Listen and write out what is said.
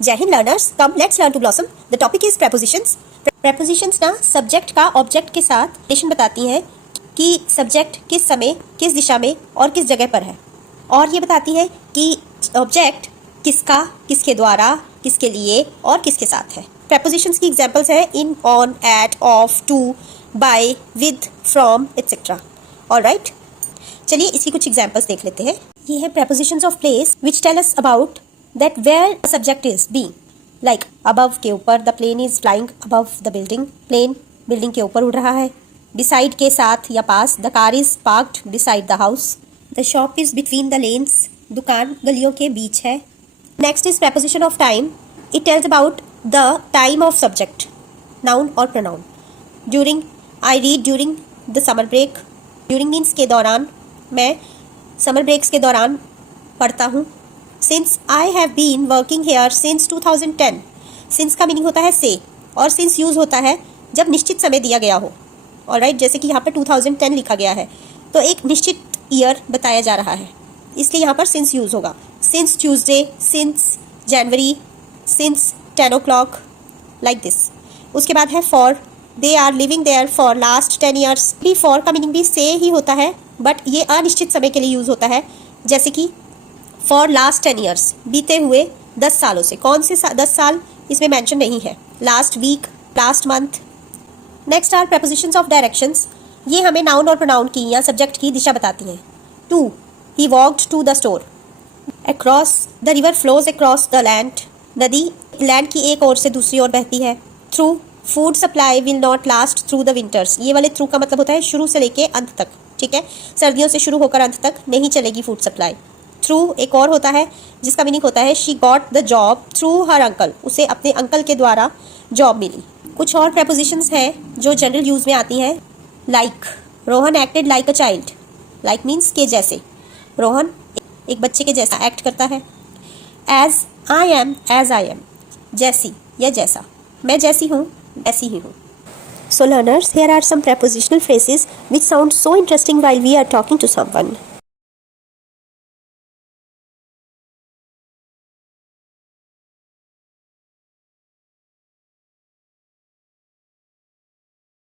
जय Hind learners, come let's learn to blossom. The topic is prepositions. Prepositions ना subject का object के साथ रिलेशन बताती है कि सब्जेक्ट किस समय, किस दिशा में और किस जगह पर है, और ये बताती है कि ऑब्जेक्ट किसका, किसके द्वारा, किसके लिए और किसके साथ है। प्रेपोजिशंस की एग्जांपल्स है in, on, at, of, to, by, with, from etcetera. Alright, चलिए इसकी कुछ एग्जांपल्स देख लेते हैं। ये है prepositions of place which tell us about that where the subject is being, like above के ऊपर, the plane is flying above the building, plane building के ऊपर उड़ रहा है। beside के साथ या पास, the car is parked beside the house, the shop is between the lanes, दुकान गलियों के बीच है। next is preposition of time, it tells about the time of subject, noun और pronoun। during, I read during the summer break, during means के दौरान, मैं summer breaks के दौरान पढ़ता हूँ। Since I have been working here since 2010, since का meaning होता है से, और since यूज होता है जब निश्चित समय दिया गया हो। ऑलराइट, जैसे कि यहाँ पर 2010 लिखा गया है तो एक निश्चित ईयर बताया जा रहा है, इसलिए यहाँ पर since यूज होगा। since Tuesday, since January, since 10 o'clock, like this। उसके बाद है for, they are living there for last 10 years। भी for का मीनिंग भी से ही होता है, बट ये अनिश्चित समय के लिए यूज होता है, जैसे कि फॉर लास्ट 10 ईयर्स, बीते हुए 10 सालों से। कौन से 10 साल इसमें मेंशन नहीं है। Last week, last month. Next are prepositions of directions, ये हमें नाउन और प्रोनाउन की या सब्जेक्ट की दिशा बताती हैं। To, he walked to the store. Across, the river flows across the land, नदी लैंड की एक ओर से दूसरी ओर बहती है। Through, food supply will not last through the winters. ये वाले थ्रू का मतलब होता है शुरू से लेके अंत तक, ठीक है। सर्दियों से शुरू होकर अंत तक नहीं चलेगी फूड सप्लाई। थ्रू एक और होता है जिसका मीनिंग होता है she got the job through her uncle, उसे अपने अंकल के द्वारा जॉब मिली। कुछ और प्रेपोजिशंस हैं जो जनरल यूज में आती हैं, like Rohan acted like a child. Like means के जैसे, रोहन एक बच्चे के जैसा एक्ट करता है। एज आई एम, जैसी या जैसा, मैं जैसी हूँ ऐसी ही हूँ। So learners, here are some prepositional phrases which sound so interesting while we are talking to someone.